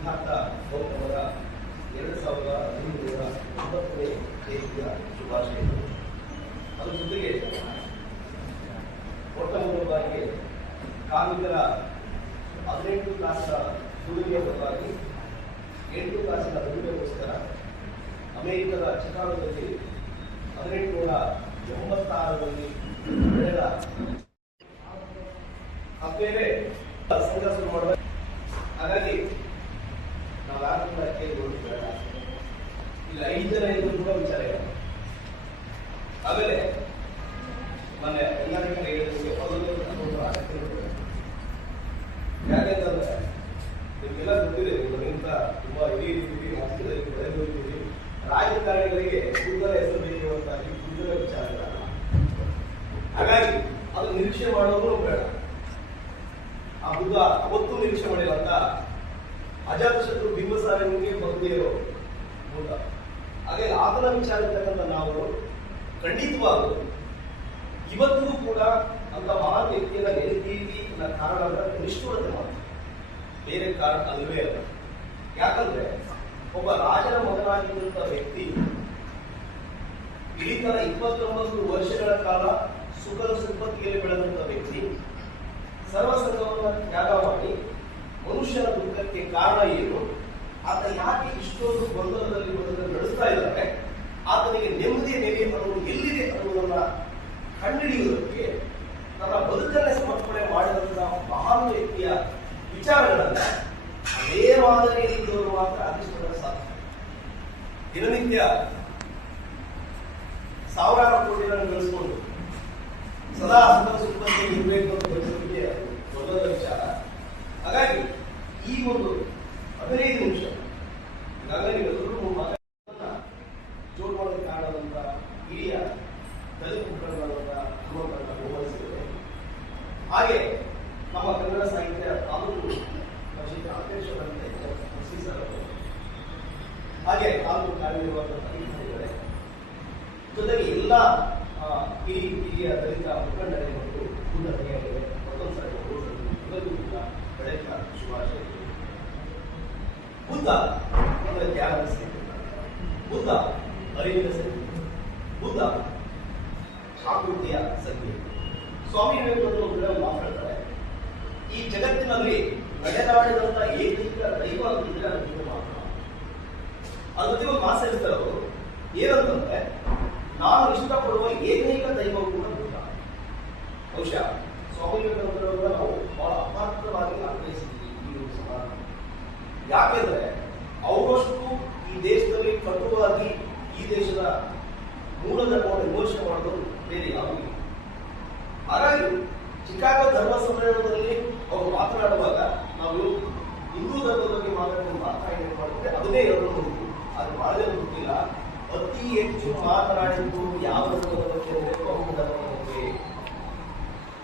ಸಿದ್ಧಾರ್ಥ ಗೌತಮರ 2019ನೇ ಜಯಂತಿಯ ಶುಭಾಶಯಗಳು. ಅದರ ಜೊತೆಗೆ ಮೊಟ್ಟ ಮೊದಲ ಬಾರಿಗೆ ಕಾರ್ಮಿಕರ 18 ತಾಸಿನ ದುಡಿಮೆಯ ಹೊರತಾಗಿ 8 ತಾಸಿನ ದುಡಿಮೆಗೋಸ್ಕರ ಅಮೆರಿಕದ ಚಿಕಾಗೋದಲ್ಲಿ 1886ರಲ್ಲಿ ನಡೆದ ಬೇರೆ ಸಂಘ ಶುರು ಮಾಡುವ. ಹಾಗಾಗಿ ನಾವು ಯಾರು ಕೇಳಿಕೊಳ್ಳುತ್ತೇವೆ, ಇಲ್ಲಿ 5 ಜನ ಇದ್ದು ಕೂಡ ವಿಚಾರ ಇದೆ. ಆಮೇಲೆ ಮೊನ್ನೆ ಎಲ್ಲರಿಗೂ ಹೇಳಿದ್ರೆ ಆಸಕ್ತಿ ಇರ್ತದೆ. ಯಾಕೆಂತಂದ್ರೆ ನಿಮ್ಗೆಲ್ಲ ಗೊತ್ತಿದೆ, ನಿಮ್ಗಿಂತ ತುಂಬಾ ಹಿರಿಯ ರೀತಿ ರಾಜಕೀಯದಲ್ಲಿ ಬೆಳೆದಿರ್ತೀವಿ. ರಾಜಕಾರಣಿಗಳಿಗೆ ಬುದ್ಧರ ಹೆಸರು ಬೇಕಿರುವಂತಹ ಬುದ್ಧರ ವಿಚಾರಗಳ. ಹಾಗಾಗಿ ಅದು ನಿರೀಕ್ಷೆ ಮಾಡೋದು ಬೇಡ. ಆ ಬುದ್ಧ ಅವತ್ತು ನಿರೀಕ್ಷೆ ಮಾಡಿದಂತ ಅಜಾತಶತ್ರು ಬಿಂಬಸಾರನಿಗೆ ಬಂದಿರೋ ಬುದ್ಧ. ಹಾಗೆ ಆತನ ವಿಚಾರ ಇರ್ತಕ್ಕಂಥ ನಾವು ಖಂಡಿತವಾಗೂ ಇವತ್ತಿಗೂ ಕೂಡ ಅಂತ ಮಹಾನ್ ವ್ಯಕ್ತಿಯನ್ನ ನೆನೆದೀವಿ ಅನ್ನೋ ಕಾರಣ ಅಂದ್ರೆ ನಿಷ್ಠುರತೆ ಮಾತ್ರ, ಬೇರೆ ಕಾರಣ ಅಲ್ವೇ ಅಲ್ಲ. ಯಾಕಂದ್ರೆ ಒಬ್ಬ ರಾಜನ ಮಗನಾಗಿದ್ದಂತ ವ್ಯಕ್ತಿ ಇಡೀ ತರ 29 ವರ್ಷಗಳ ಕಾಲ ಸುಖದ ಸಂಪತ್ತಿಯಲ್ಲಿ ಬೆಳೆದಂತ ವ್ಯಕ್ತಿ ಸರ್ವಸಂಗವನ್ನ ತ್ಯಾಗ ಮಾಡಿ ಮನುಷ್ಯನ ದುಃಖಕ್ಕೆ ಕಾರಣ ಏನು, ಆತ ಯಾಕೆ ಇಷ್ಟೊಂದು ಗೊಂದಲದಲ್ಲಿ ನಡೆಸ್ತಾ ಇದ್ದಾರೆ, ಆತನಿಗೆ ನೆಮ್ಮದಿಯ ನೆಲೆ ಅನ್ನೋದು ಎಲ್ಲಿದೆ ಅನ್ನೋದನ್ನ ಕಂಡುಹಿಡಿಯುವುದಕ್ಕೆ ತನ್ನ ಬದುಕನ್ನೇ ಸಮರ್ಪಣೆ ಮಾಡಿದಂತಹ ಮಹಾನ್ ವ್ಯಕ್ತಿಯ ವಿಚಾರಗಳನ್ನ ಅದೇ ಮಾದರಿಯಲ್ಲಿದ್ದವರು ಮಾತ್ರ ಅಧಿಷ್ಠಾನ ಸಾಧ್ಯ. ದಿನನಿತ್ಯ ಸಾವಿರಾರು ಕೋಟಿಗಳನ್ನು ಗಳಿಸಿಕೊಂಡು ಸದಾ ಸುಖ ಸುಖದಲ್ಲಿ ಇರಬೇಕು ಅಂತ ಬಯಸೋದಕ್ಕೆ ಮೊದಲ ವಿಚಾರ. ಹಾಗಾಗಿ ಈ ಒಂದು 15 ನಿಮಿಷ ಈಗಾಗಲೇ ನೀವೆಲ್ಲರೂ ಜೋಡ್ ಮಾಡೋದಕ್ಕೆ ಕಾರಣದಂತ ಹಿರಿಯ ದಲಿತ ಮುಖಂಡರಾದಂತಹ ಹನುಮಂತರನ್ನ ಗೌರವಿಸಿದ್ದೇವೆ. ಹಾಗೆ ನಮ್ಮ ಕನ್ನಡ ಸಾಹಿತ್ಯ ತಾಲೂಕು ಪರಿಷತ್ ಅಧ್ಯಕ್ಷರಂತೆ ಸರ್, ಹಾಗೆ ತಾಲೂಕು ಕಾರ್ಯನಿರ್ವಾಹಕ ಅಧಿಕಾರಿಗಳೇ, ಜೊತೆಗೆ ಎಲ್ಲ ಹಿರಿಯ ದಲಿತ ಮುಖಂಡರೇ ಮತ್ತು ಉನ್ನತಿಯಾಗಿದೆ ಮತ್ತೊಂದು ಸಾರಿ ಇವತ್ತು ಕೂಡ ಬೆಳಕ ಶುಭಾಶಯಗಳು. ಬುದ್ಧ ಅಂದರೆ ತ್ಯಾಗದ ಸಂಕೇತ, ಬುದ್ಧ ಅರಿವಿನ ಸಂಕೇತ, ಬುದ್ಧ ಜಾಗೃತಿಯ ಸಂಕೇತ. ಸ್ವಾಮಿ ವಿವೇಕಾನಂದರು ಮಾತಾಡ್ತಾರೆ, ಈ ಜಗತ್ತಿನಲ್ಲಿ ನಡೆದಾಡಿದಂತ ಏಕೈಕ ದೈವ ಅಂತಿದ್ರೆ ಅದು ಮಾತ್ರ. ಅದ್ರ ಜೊತೆ ಒಂದು ಮಾತು ಹೇಳ್ತಾರೆ ಅವರು, ಏನಂತಂದ್ರೆ ನಾನು ಇಷ್ಟಪಡುವ ಏಕೈಕ ದೈವ ಕೂಡ ಬುದ್ಧ. ಬಹುಶಃ ಸ್ವಾಮಿ ವಿವೇಕಾನಂದರವರ ನಾವು ಬಹಳ ಅಪಾರ್ಥವಾಗಿ ಅರ್ಥೈಸಿದ್ದೀವಿ ಈ ಒಂದು ಸಮಾನ. ಯಾಕೆಂದ್ರೆ ಅವರಷ್ಟು ಈ ದೇಶದಲ್ಲಿ ಕಟುವಾಗಿ ಈ ದೇಶದ ಮೂಲ ಧರ್ಮವನ್ನು ವಿಮರ್ಶೆ ಮಾಡೋದು ಬೇರೆ ಯಾವುದಿಲ್ಲ. ಹಾಗಾಗಿ ಚಿಕಾಗೋ ಧರ್ಮ ಸಮ್ಮೇಳನದಲ್ಲಿ ಅವರು ಮಾತನಾಡುವಾಗ ನಾವು ಹಿಂದೂ ಧರ್ಮದ ಬಗ್ಗೆ ಮಾತಾಡೋದು ಮಾತ್ರ ಏನು ಮಾಡಿದ್ರೆ ಅದನ್ನೇ ಹೇಳೋದು. ಅದು ಮಾಡಲೇ ಗೊತ್ತಿಲ್ಲ. ಅತಿ ಹೆಚ್ಚು ಮಾತನಾಡಿದ್ದು ಯಾವ ಧರ್ಮದ ಬಗ್ಗೆ ಅಂದರೆ ಬೌದ್ಧ ಧರ್ಮದ ಬಗ್ಗೆ.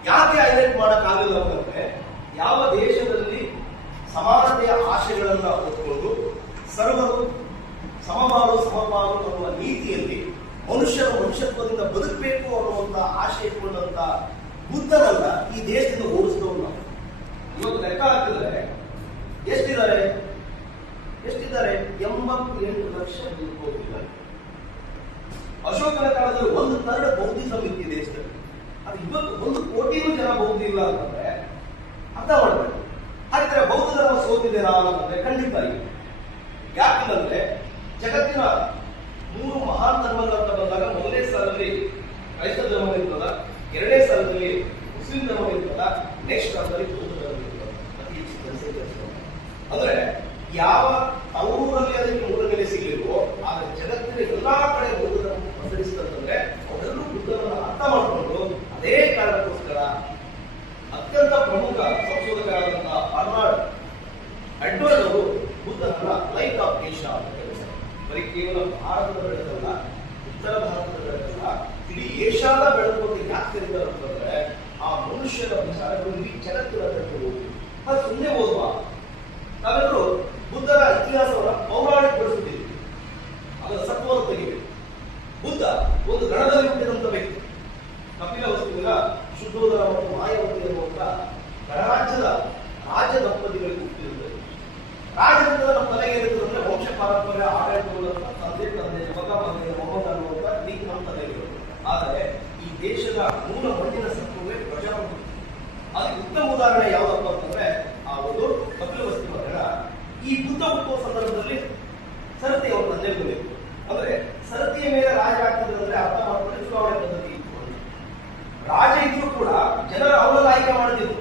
ಯಾಕೆ ಹೈಲೈಟ್ ಮಾಡಕ್ಕಾಗಲ್ಲ ಅಂತಂದ್ರೆ, ಯಾವ ದೇಶದಲ್ಲಿ ಸಮಾನತೆಯ ಆಶಯಗಳನ್ನ ಹೊತ್ಕೊಂಡು ಸರ್ವರು ಸಮಪಾಲು ಅನ್ನುವ ನೀತಿಯಲ್ಲಿ ಮನುಷ್ಯರು ಮನುಷ್ಯತ್ವದಿಂದ ಬದುಕಬೇಕು ಅನ್ನುವಂತ ಆಶೆ ಇಟ್ಕೊಂಡಂತ ಬುದ್ಧನನ್ನ ಈ ದೇಶದಿಂದ ಓಡಿಸಿದವರು ನಾವು. ಇವತ್ತು ಲೆಕ್ಕ ಹಾಕಿದ್ರೆ ಎಷ್ಟಿದ್ದಾರೆ 88 ಲಕ್ಷ ಬದುಕೋದಿದ್ದಾರೆ. ಅಶೋಕನ ಕಾಲದಲ್ಲಿ 1/3 ಬೌದ್ಧಿಸಂ ಇತ್ತು ದೇಶದಲ್ಲಿ. ಅದು ಇವತ್ತು 1 ಕೋಟಿನೂ ಜನ ಬೌದ್ಧ ಇಲ್ಲ ಅಂತಂದ್ರೆ ಅರ್ಥ ಮಾಡಬೇಕು. ಹಾಗಿದ್ರೆ ಬೌದ್ಧ ಧರ್ಮ ಸೋತಿದ್ದೇನಾ ಅಂತಂದ್ರೆ ಖಂಡಿತ ಇಲ್ಲ. ಯಾಕಂದ್ರೆ ಜಗತ್ತಿನ 3 ಮಹಾನ್ ಧರ್ಮಗಳಂತ ಬಂದಾಗ ಮೊದಲನೇ ಸ್ಥಾನದಲ್ಲಿ ಕ್ರೈಸ್ತ ಧರ್ಮ ಇರ್ತದ, 2ನೇ ಸ್ಥಾನದಲ್ಲಿ ಮುಸ್ಲಿಂ ಧರ್ಮ ಇರ್ತದ, ನೆಕ್ಸ್ಟ್ ಸ್ಥಾನದಲ್ಲಿ ಬೌದ್ಧ ಧರ್ಮ ಇರ್ತದ. ಅತಿ ಹೆಚ್ಚು ಜನಸಂಖ್ಯೆ. ಅಂದ್ರೆ ಯಾವ ತವರೂರಲ್ಲಿ ಅದಕ್ಕೆ ಮೂಲನೆಲೆ ಸಿಗಲಿಲ್ವೋ ಆದ್ರೆ ಜಗತ್ತಿನ ಎಲ್ಲಾ ಕಡೆ ಬೌದ್ಧ ಧರ್ಮ ಪಸರಿಸಿದಂತಂದ್ರೆ ಅವರೆಲ್ಲರೂ ಬುದ್ಧನನ್ನು ಅರ್ಥ ಮಾಡಿಕೊಂಡು ಅದೇ ಕಾರಣಕ್ಕೋಸ್ಕರ ಅತ್ಯಂತ ಪ್ರಮುಖ ಸಂಶೋಧಕರಾದಂತಹ ಬರ್ನಾರ್ಡ್ ಎಡ್ವರ್ಡ್ ಅವರು ಬುದ್ಧನನ್ನ ಲೈಟ್ ಆಫ್ ಏಷ್ಯಾ ಅಂತ ಹೇಳ್ತಾರೆ. ಬರೀ ಕೇವಲ ಭಾರತದ ಬೆಳಕಲ್ಲ, ಉತ್ತರ ಭಾರತದ ಬೆಳಕಲ್ಲ, ಇಡೀ ಏಷ್ಯಾದ ಬೆಳಕು ಅಂತ ಯಾಕೆ ಕರೀತಾರೆ ಅಂತಂದ್ರೆ ಆ ಮನುಷ್ಯನ ವಿಚಾರಗಳು ಇಡೀ ಜಗತ್ತಿನ ಬೆಳಕು. ಅದು ಸುಮ್ಮನೆ ಓದುವ ನಾವೆಲ್ಲರೂ ಬುದ್ಧರ ಹುಟ್ಟುವ ಸಂದರ್ಭದಲ್ಲಿ ಸರತಿ ಅವರ ತಂದೆ ಬಂದಿತ್ತು. ಅಂದ್ರೆ ಸರತಿಯ ಮೇಲೆ ರಾಜ ಆಗ್ತದೆ ಅಂದ್ರೆ ಅರ್ಥ ಮಾಡ್ಕೊಂಡ್ರೆ ಚುನಾವಣೆ ಪದ್ಧತಿ ಇತ್ತು. ರಾಜ ಇದ್ರೂ ಕೂಡ ಜನರ ಅವರನ್ನು ಆಯ್ಕೆ ಮಾಡಿದ್ರು.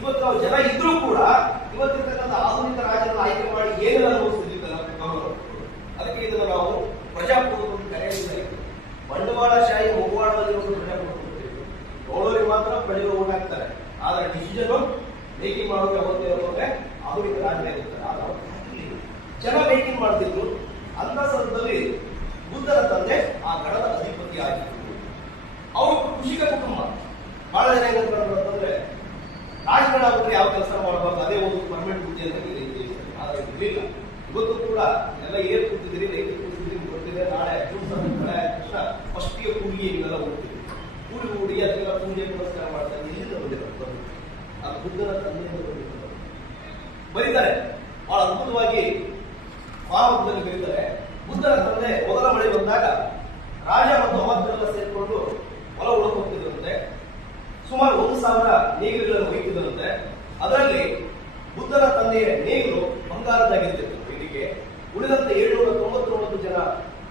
ಇವತ್ತು ನಾವು ಜನ ಇದ್ರೂ ಕೂಡ ಇವತ್ತಿರ್ತಕ್ಕಂಥ ಆಧುನಿಕ ರಾಜರನ್ನು ಆಯ್ಕೆ ಮಾಡಿ ಏನೆಲ್ಲ ಅನುಭವಿಸ್ತಿದ್ದಿಲ್ಲ. ಅದಕ್ಕೆ ಇದನ್ನು ನಾವು ಪ್ರಜಾಪ್ರಭುತ್ವ ಕರೆಯಲಿಲ್ಲ. ಬಂಡವಾಳಶಾಹಿ ಮುಖವಾಡದಲ್ಲಿರುವುದು ಪ್ರಜಾಪ್ರಭುತ್ವ. ನೋಡೋರಿಗೆ ಮಾತ್ರ ಪ್ರಜೆಗಳು ಓಟ್ ಹಾಕ್ತಾರೆ, ಆದ್ರೆ ಡಿಸಿಷನ್ ಮೇಕಿಂಗ್ ಮಾಡೋಕೆ ಅವತ್ತೇ ಆಧುನಿಕ ರಾಜರಾಗಿರ್ತಾರೆ. ಆದ್ರೆ ಜನ ಮೇಕಿಂಗ್ ಮಾಡ್ತಿದ್ರು. ಅಂತ ಸಂದರ್ಭದಲ್ಲಿ ಬುದ್ಧನ ತಂದೆ ಆ ಗಣದ ಅಧಿಪತಿ ಆಗಿತ್ತು. ಅವರು ಕೃಷಿಕ ಕುಟುಂಬ. ಬಹಳ ಜನ ಏನಂತಂದ್ರೆ ರಾಜಗಣ ಬಗ್ಗೆ ಯಾವ ಕೆಲಸ ಮಾಡಬಾರ್ದು, ಅದೇ ಒಂದು ಪರ್ಮನೆಂಟ್ ಬುದ್ಧಿ ಅಂತ ಆದ್ರೆ ಇರಲಿಲ್ಲ. ಇವತ್ತು ಕೂಡ ಎಲ್ಲ ಏರ್ ಕೂತಿದ್ದೀರಿ, ರೈತ ಕೂತಿದ್ದೀರಿ, ಗೊತ್ತಿದೆ. ನಾಳೆ ಮಳೆ ತಕ್ಷಣ ಫಸ್ಟಿಗೆ ಕೂಡಿಗೆ ನೀವೆಲ್ಲ ಹೋಗ್ತೀವಿ. ಕೂಡಿ ಅದಕ್ಕೆಲ್ಲ ಪೂಜೆ ಪುರಸ್ಕಾರ ಮಾಡ್ತಾರೆ. ಎಲ್ಲಿಂದ ಬಂದಿರೋದು? ಅದು ಬುದ್ಧನ ತಂದೆಯಿಂದ ಬಂದಿರೋದು. ಬರೀತಾರೆ ಬಹಳ ಅದ್ಭುತವಾಗಿ ಮಹಾಬುದ್ಧನ ಬರೀತಾರೆ. ಬುದ್ಧನ ತಂದೆ ಮೊದಲ ಮಳೆ ಬಂದಾಗ ರಾಜ ಮತ್ತು ಅಮಾತ್ಯರೆಲ್ಲ ಸೇರಿಕೊಂಡು ಹೊಲ ಉಳಕ್ ಹೋಗ್ತಿದ್ರಂತೆ. ಸುಮಾರು 1,000 ನೇಗಿಲುಗಳನ್ನು ಒಯ್ತಿದ್ರಂತೆ. ಅದರಲ್ಲಿ ಬುದ್ಧನ ತಂದೆಯ ನೇಗಿಲು ಬಂಗಾರದಾಗಿರ್ತಿತ್ತು. ಇಲ್ಲಿಗೆ ಉಳಿದಂತೆ 799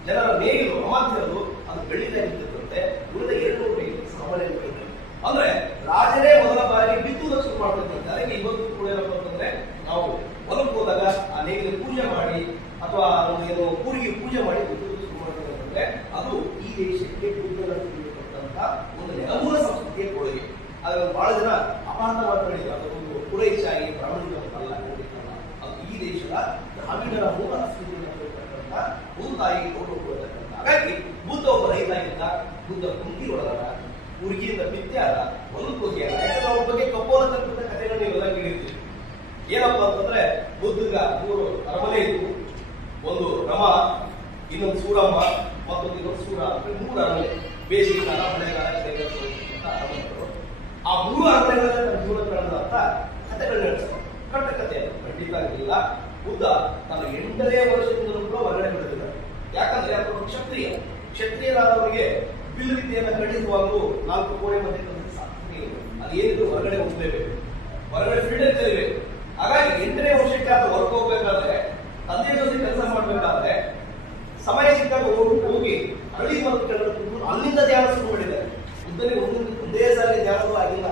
ಜನರ ನೇಗಿಲು ಅಮಾತ್ಯರದು ಅದು ಬೆಳ್ಳಿದಾಗಿರ್ತಿತ್ತಂತೆ. ಉಳಿದ 200 ನೇಗಿಲು ಸಾಮಾನ್ಯ ನೇಗಿಲು. ಅಂದ್ರೆ ರಾಜನೇ ಮೊದಲ ಬಾರಿಗೆ ಬಿತ್ತುವುದಕ್ಕೆ ಶುರು ಮಾಡ್ತಿದ್ದಂತೆ. ಅದಕ್ಕೆ ಇವತ್ತು ಕೂಡ ಏನಪ್ಪ ಅಂತಂದ್ರೆ ನಾವು ಹೊಲಕ್ಕೆ ಹೋದಾಗ ಆ ನೇಗಿಲು ಪೂಜೆ ಮಾಡಿ ಅಥವಾ ಏನು ಕೂರಿಗೆ ಪೂಜೆ ಮಾಡಿ ಬಿತ್ತುವುದಕ್ಕೆ ಶುರು ಮಾಡ್ತೀವಿ ಅಂತಂದ್ರೆ ಅದು ಈ ದೇಶಕ್ಕೆ ಬುದ್ಧನ ಒಂದು ನೆಲಮೂಲ ಸಂಸ್ಕೃತಿಯ ಕೊಡುಗೆ. ಆದ್ರೆ ಬಹಳ ಜನ ಅಪಾರ್ಥ ಮಾತಾಡಿದ್ರು. ಅದೊಂದು ಪುರೈಶಾಹಿ ಬ್ರಾಹ್ಮಣಿಕರಲ್ಲ, ಅದು ಈ ದೇಶದ ಗ್ರಾಮೀಣರ ಮೂಲ ಸಂಸ್ಕೃತಿಯಲ್ಲಿರ್ತಕ್ಕಂಥ ಭೂತಾಯಿ ಗೌರವಕೊಳ್ತಕ್ಕಂಥ. ಹಾಗಾಗಿ ಬುದ್ಧ ಒಬ್ಬ ರೈತ ಇದ್ದ. ಬುದ್ಧ ಕುಂಕಿ ಒಳಗಾದ, ಹುಡುಗಿಯಿಂದ ಬಿತ್ತೆ ಆದ, ಹೊಲಕ್ಕೆ ಹೋಗಿ ಆದ. ಯಾಕಂದ್ರೆ ಅವ್ರ ಬಗ್ಗೆ ಕಪ್ಪೋಲತಕ್ಕಂಥ ಕಥೆಗಳನ್ನ ನೀವೆಲ್ಲ ಕೇಳಿರ್ತೀವಿ. ಏನಪ್ಪಾ ಅಂತಂದ್ರೆ ಬುದ್ಧಗ 3 ಅರಮನೆ ಇತ್ತು. ಒಂದು ರಮ, ಇನ್ನೊಂದು ಸೂರಮ್ಮ, ಮತ್ತೊಂದು ಇನ್ನೊಂದು ಸೂರ ಅಂದ್ರೆ 3 ಅರಮನೆ. ಬೇಸಿಗೆ ಕಾಲ, ಮಳೆಗಾಲ, ಚಳಿಗಾಲ ಅರಮನೆಗಳು. ಆ 3 ಅರಮನೆಗಳನ್ನ ತನ್ನ ಜೀವನ ಕಳೆದಂತ ಕಥೆಗಳನ್ನ ನಡೆಸ್ತಾರೆ. ಕಟ್ಟ ಕಥೆ ಖಂಡಿತ ಆಗಿಲ್ಲ. ಬುದ್ಧ ತನ್ನ 8ನೇ ವರ್ಷದಿಂದಲೂ ಕೂಡ ಹೊರಗಡೆ ಬಿಡುತ್ತಿದ್ದಾರೆ. ಯಾಕಂದ್ರೆ ಅವರು ಕ್ಷತ್ರಿಯರಾದವರಿಗೆ ಬಿಲ್ ವಿದ್ಯೆಯನ್ನು ಖಂಡಿತವಾಗಲೂ 4 ಕೋಣೆ ಮಧ್ಯೆ ಸಾಧ್ಯ ಇಲ್ಲ. ಅದೇನಿದ್ರು ಹೊರಗಡೆ ಹೋಗ್ಲೇಬೇಕು, ಹೊರಗಡೆ ಫೀಲ್ಡ್ ಕಲಿಬೇಕು. ಹಾಗಾಗಿ 8ನೇ ವರ್ಷಕ್ಕೆ ಅದು ಹೊರಗೆ ಹೋಗ್ಬೇಕಾದ್ರೆ, ತಂದೆ ಜೊತೆ ಕೆಲಸ ಮಾಡ್ಬೇಕಾದ್ರೆ ಸಮಯ ಸಿಕ್ಕಾಗ ಹೋಗಿ ಹಳ್ಳಿ ಮರಗಳು ಅಲ್ಲಿಂದ ಧ್ಯಾನ ಶುರು ಮಾಡಿದ್ದಾರೆ. ಬುದ್ಧನಿಗೆ ಒಂದೇ ಸಾರಿ ಧ್ಯಾನವೂ ಆಗಿಲ್ಲ.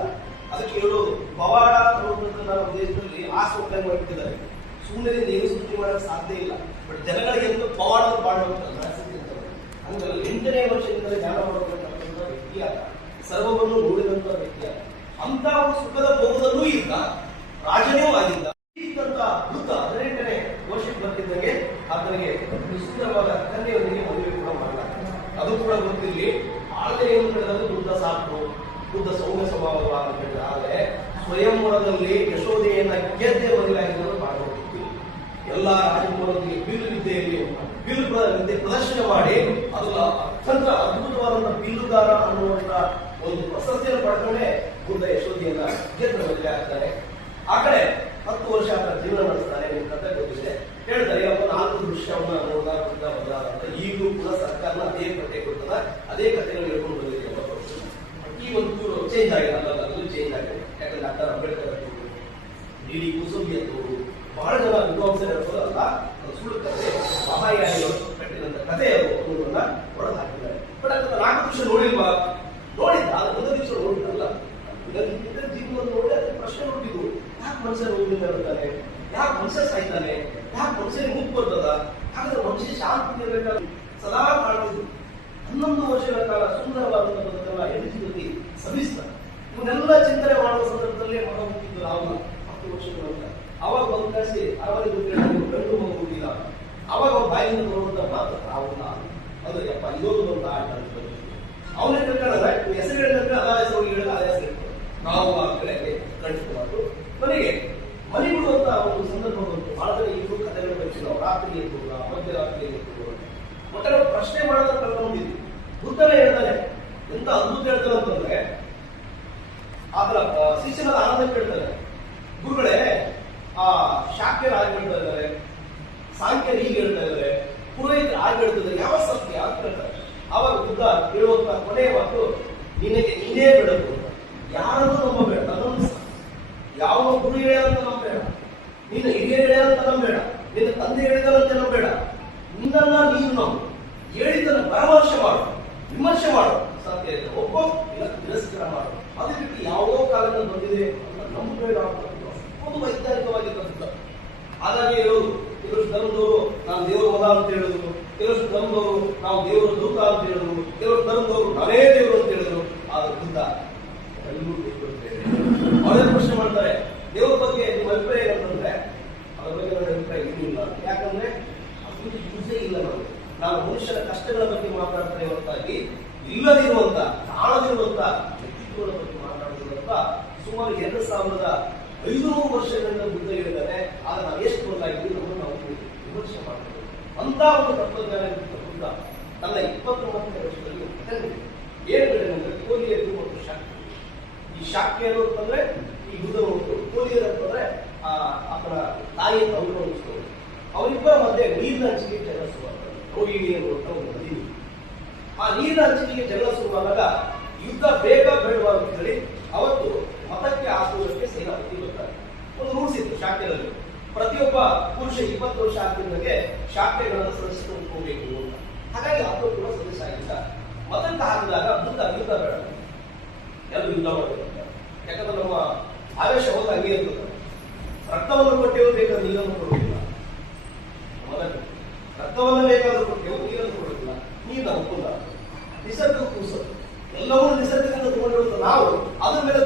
ಅದಕ್ಕೆ ಹೇಳೋದು ಪವಾಡ ಅನ್ನೋದನ್ನ ನಮ್ಮ ದೇಶದಲ್ಲಿ ಆಸ್ಪತ್ರೆ ಮಾಡಿಬಿಟ್ಟಿದ್ದಾರೆ. ಶೂನ್ಯದಿಂದ ಏನು ಸೃಷ್ಟಿ ಮಾಡಕ್ಕೆ ಸಾಧ್ಯ ಇಲ್ಲ. ಬಟ್ ಜನಗಳಿಗೆ ಎಂದು ಪವಾಡ ಮಾಡಬೇಕಲ್ಲ. ಹಂಗಲ್ಲ, 8ನೇ ವರ್ಷದಿಂದಲೇ ಧ್ಯಾನ ಮಾಡಬೇಕಂತ ವ್ಯಕ್ತಿ ಆತ, ಸರ್ವವನ್ನು ನೋಡಿದಂತ ವ್ಯಕ್ತಿ ಆತ. ಅಂತ ಒಂದು ಸುಖದ ಭೋಗದಲ್ಲೂ ಇದ್ದ, ರಾಜನೂ ಆಗಿದ್ದ. ಬುದ್ಧ 18ನೇ ವರ್ಷಕ್ಕೆ ಬರ್ತಿದ್ದಂಗೆ ಆತನಿಗೆ ಸುಂದರವಾದ ಕನ್ಯೆಯೊಂದಿಗೆ ಮದುವೆ ಕೂಡ ಮಾಡಲಾಗ್ತದೆ. ಅದು ಕೂಡ ಗೊತ್ತಿರಲಿ. ಆದ್ರೆ ಏನು ಹೇಳಿದ್ರೆ ಬುದ್ಧ ಸಾಕು, ಬುದ್ಧ ಸೌಮ್ಯ ಸ್ವಭಾವ ಅಂತ ಹೇಳಿದ್ರೆ. ಆದ್ರೆ ಸ್ವಯಂವರದಲ್ಲಿ ಯಶೋಧೆಯನ್ನ ಗೆದ್ದೆ ಬದಲಾಗಿದ್ದರು ಮಾಡಬಹುದು. ಎಲ್ಲ ರಾಜಕುಮಾರರಿಗೆ ಬಿಲ್ಲು ವಿದ್ಯೆಯಲ್ಲಿ ವಿದ್ಯೆ ಪ್ರದರ್ಶನ ಮಾಡಿ ಅದನ್ನ ಅತ್ಯಂತ ಅದ್ಭುತವಾದಂತಹ ಬಿಲ್ಲುಗಾರ ಅನ್ನುವಂತ ಒಂದು ಪ್ರಶಸ್ತಿಯನ್ನು ಪಡ್ಕೊಂಡೇ ಬುದ್ಧ ಯಶೋಧೆಯನ್ನ ಗೆದ್ದ ಮದುವೆ ಆಗ್ತಾರೆ. ಆ ಕಡೆ 10 ವರ್ಷ ಆತ ಜೀವನ ನಡೆಸ್ತಾರೆ. ನಿಮ್ಮ ಕಥೆ ಗೊತ್ತಿದೆ. ಹೇಳ್ತಾರೆ ಅವನು 4 ದೃಶ್ಯವನ್ನ ನೋಡಿದ ಬುದ್ಧ ಬಂದ ಅಂತ. ಈಗಲೂ ಕೂಡ ಸರ್ಕಾರನ ಅದೇ ಕಥೆ ಕೊಡ್ತದ, ಅದೇ ಕಥೆಗಳು ಹೇಳ್ಕೊಂಡು ಬಂದಿದೆ. ಈ ಒಂದು ಚೇಂಜ್ ಆಗಿದೆ, ಅಲ್ಲೂ ಚೇಂಜ್ ಆಗಿದೆ. ಯಾಕಂದ್ರೆ ಡಾಕ್ಟರ್ ಅಂಬೇಡ್ಕರ್ ಡಿ ಕುಸುಂಬಿ ಅಂತವರು ಬಹಳ ಜನ ವಿದ್ವಾಂಸರು ಹೇಳ್ಬೋದಲ್ಲ, ಸುಳ್ಳು ಕಥೆ, ಮಹಾಯಾನಿಗಳು ಕಟ್ಟಿದಂತ ಕಥೆ ಅನ್ನೋದನ್ನ ಹೊಡೆದು ಹಾಕಿದ್ದಾರೆ. ಬಟ್ ಅದನ್ನ 4 ದಿವಸ ನೋಡಿಲ್ವಾ? ನೋಡಿದ್ದ, ಅದು 1 ದಿವಸ ನೋಡಿದ್ದಲ್ಲ. ಜೀವನ ನೋಡಿ ಅದಕ್ಕೆ ಪ್ರಶ್ನೆ ಹುಟ್ಟಿದ್ವು. ಯಾಕೆ ಮನುಷ್ಯ ನೋಡಿಲ್ಲ ಇರ್ತಾನೆ? ಯಾಕೆ ಮನುಷ್ಯ ಸಾಯ್ತಾನೆ? ಯಾಕೆ ಮನುಷ್ಯನಿಗೆ ಮುಪ್ಪು ಬರ್ತದ? ಹಾಗಾದ್ರೆ ಮನುಷ್ಯ ಶಾಂತಿ ಇರಬೇಕಾದ ಸದಾ ಕಾಣ್ತಿದ್ರು. 11 ವರ್ಷಗಳ ಕಾಲ ಸುಂದರವಾದಂತಹ ಬದುಕನ್ನ ಹೆಂಡತಿ ಜೊತೆ ಸವಿಸ್ತಾರೆ. ಇವನ್ನೆಲ್ಲ ಚಿಂತನೆ ಮಾಡುವ ಸಂದರ್ಭದಲ್ಲೇ ಮಗ ಹುಟ್ಟಿದ್ದು ರಾಹುಲ 10 ವರ್ಷಗಳ ನಂತರ. ಅವಾಗ ಬದುಕಾಸಿ ಅರವಲ್ಲಿ ಗಂಡು ಮಗು ಹುಟ್ಟಿದ. ಅವಾಗ ಅವ್ರ ಬಾಯಿಂದ ಬರುವಂತ ಮಾತು ರಾಹುಲ ಅಂದ್ರೆ ಯಪ್ಪ ಇದೊಂದು ಒಂದು ಆಟ ಅಂತ. ಅವನೇ ತಿಳ್ಕೊಳ್ಳಲ್ಲ, ಹೆಸರು ಹೇಳಿದ್ರೆ ಅದ ಹೆಸರು ಹೇಳಿದ್ರೆ ಅದೇ ಹೆಸರು ಇರ್ತದೆ. ನಾವು ಆ ಕಡೆಗೆ ಖಂಡಿತವಾದ್ರು ಮನೆಗೆ ಮನೆ ಬಿಡುವಂತ ಒಂದು ಸಂದರ್ಭ ಬಂತು. ಬಹಳ ಜನ ಈಗಲೂ ಕಥೆಗಳು ಬಂತು. ನಾವು ರಾತ್ರಿ ಇರ್ಬೋದು, ಮಧ್ಯರಾತ್ರಿ ಇರ್ಬೋದು, ಒಟ್ಟಾರೆ ಪ್ರಶ್ನೆ ಮಾಡೋದನ್ನ ಕಳ್ಕೊಂಡಿದ್ವಿ. ಬುದ್ಧನೇ ಹೇಳ್ತಾನೆ, ಎಂತ ಅದ್ಭುತ ಹೇಳ್ತಾನೆ ಅಂತಂದ್ರೆ, ಆತರ ಶಿಷ್ಯನಾದ ಆನಂದ ಕೇಳ್ತಾನೆ, ಗುರುಗಳೇ ಆ ಶಾಕ್ಯರು ಹಾಗೆ ಹೇಳ್ತಾ ಇದ್ದಾರೆ, ಸಾಂಖ್ಯರು ಹೀಗೆ ಹೇಳ್ತಾ ಇದ್ದಾರೆ, ಪುರೋಹಿತರು ಹಾಗೆ ಹೇಳ್ತಿದ್ದಾರೆ, ಯಾವ ಸತ್ಯ ಅಂತ ಹೇಳ್ತಾರೆ. ಆವಾಗ ಬುದ್ಧ ಹೇಳುವಂತ ಕೊನೆಯ ಮಾತು, ನಿನಗೆ ನೀನೇ ಬಿಡಬೇಕು, ಯಾರನ್ನೂ ನಂಬಬೇಡ, ನನ್ನನ್ನು ಯಾವ ಗುರು ಹೇಳಂತ ನಂಬೇಡ, ನಿನ್ನ ಹಿರಿಯ ಹೇಳಂತ ನಂಬೇಡ, ನಿನ್ನ ಪರಾಮರ್ಶೆ ಮಾಡು, ವಿಮರ್ಶೆ ಮಾಡು, ಸತ್ಯ ಇದ್ರೆ ಒಪ್ಪೋ, ಇಲ್ಲ ತಿರಸ್ಕಾರ ಮಾಡು. ಅದು ಬಿಟ್ಟು ಯಾವುದೋ ಕಾಲದಲ್ಲಿ ಬಂದಿದೆ ಅಂತ ನಂಬಬೇಡ ಅಂತಕ್ಕಂಥದ್ದು ಒಂದು ವೈಜ್ಞಾನಿಕವಾಗಿರ್ತಕ್ಕಂಥ. ಹಾಗಾಗಿ ಹೇಳೋದು, ಕೆಲವರು ಧರ್ಮದವರು ನಾನು ದೇವರ ಮಗ ಅಂತ ಹೇಳೋದು, ಕೆಲವರು ಧರ್ಮದವರು ನಾವು ದೇವರ ದೂತ ಅಂತ ಹೇಳೋದು, ಕೆಲವರು ಧರ್ಮದವರು ನಾನೇ ದೇವರು ಅಂತ ಹೇಳಿದ್ರು. ಆದ್ರಿಂದ ಎಲ್ಲರೂ ದೇವರು ಅಂತ ಹೇಳಿ ಅವರೇ ಪ್ರಶ್ನೆ ಮಾಡ್ತಾರೆ, ದೇವರ ಬಗ್ಗೆ ನಿಮ್ಮ ಅಭಿಪ್ರಾಯ ಏನಂತಂದ್ರೆ ಅದ್ರ ಬಗ್ಗೆ ನನ್ನ ಅಭಿಪ್ರಾಯ ಏನಿಲ್ಲ. ಯಾಕಂದ್ರೆ ಅದಕ್ಕೆ ಯೂಸೇ ಇಲ್ಲ. ನಾನು ಮನುಷ್ಯನ ಕಷ್ಟಗಳ ಬಗ್ಗೆ ಮಾತಾಡ್ತಾರೆ ಹೊರತಾಗಿ ಇಲ್ಲದಿರುವಂತ ಕಾಣದಿರುವಂತ ವ್ಯಕ್ತಿತ್ವಗಳ ಬಗ್ಗೆ ಮಾತಾಡುವುದಂತ ಸುಮಾರು 2500 ವರ್ಷಗಳಿಂದ ಬುದ್ಧ ಹೇಳಿದ್ದಾರೆ. ಆಗ ನಾವು ಎಷ್ಟು ಗೊತ್ತಾಗಿದ್ದೀವಿ ನಮ್ಮನ್ನು ನಾವು ವಿಮರ್ಶೆ ಮಾಡಬೇಕು ಅಂತ ಒಂದು ತತ್ವಜ್ಞಾನ ಇರುವಂತ ಬುದ್ಧ ತನ್ನ 29ನೇ ವರ್ಷದಲ್ಲಿ ಏನು ಹೇಳಿದ್ರೆ ಕೋಲಿಯರು ಮತ್ತು ಶಾಕ್ಯ. ಈ ಶಾಕ್ಯ ಅಂತಂದ್ರೆ ಈ ಬುದ್ಧನ ಒಂದು, ಕೋಲಿಯರು ಅಂತಂದ್ರೆ ಆತನ ತಾಯಿ ಗೌರವಿಸ್ತಾರೆ. ಅವರಿಬ್ಬರ ಮಧ್ಯೆ ನೀರಿನ ಹಂಚಿಕೆ ಜಗಳ ಶುರುವಾಗ್ತದೆ. ರೋಹಿಣಿ ಅನ್ನುವಂಥ ಒಂದು ನದಿ. ಆ ನೀರಿನ ಹಂಚಿಕೆಗೆ ಜಗಳ ಶುರುವಾದಾಗ ಯುದ್ಧ ಬೇಗ ಬೇಡವಾ ಅಂತ ಹೇಳಿ ಅವತ್ತು ಮತಕ್ಕೆ ಹಾಕುವುದಕ್ಕೆ ಸೇನಾಪತಿ ಬರ್ತಾರೆ. ಒಂದು ರೂಲ್ಸ್ ಇತ್ತು ಶಾಕ್ಯದಲ್ಲಿ, ಪ್ರತಿಯೊಬ್ಬ ಪುರುಷ 20 ವರ್ಷ ಆಗ್ತಿದ್ದಂಗೆ ಶಾಕ್ಯಗಳನ್ನು ಸದಸ್ಯರು ಹೋಗಬೇಕು ಅಂತ. ಹಾಗಾಗಿ ಅವರು ಕೂಡ ಸದಸ್ಯ ಆಗಿದ್ದ. ಮತಕ್ಕೆ ಹಾಕಿದಾಗ ಬುದ್ಧ ಯುದ್ಧ ಬೇಡ, ಎಲ್ಲರೂ ಯುದ್ಧ ಮಾಡಬೇಕು. ಯಾಕಂದ್ರೆ ನಮ್ಮ ಆವೇಶ ಹೋದ ಹಂಗೆ ಇರ್ತದೆ. ರಕ್ತವನ್ನು ಕೊಟ್ಟೆವು ಬೇಕಾದ್ರೆ ನೀರನ್ನು ಕೊಡೋದಿಲ್ಲ. ರಕ್ತವನ್ನು ಬೇಕಾದ್ರೂ ಕೊಟ್ಟೆವು ನೀರನ್ನು ಕೊಡೋದಿಲ್ಲ. ನೀರು ಅನುಕೂಲ ನಿಸರ್ಗ ಕೂಸು ಎಲ್ಲವೂ ನಿಸರ್ಗದಿಂದ ತಗೊಂಡಿರುವಂತ ನಾವು ಅದ್ರ ಮೇಲೆ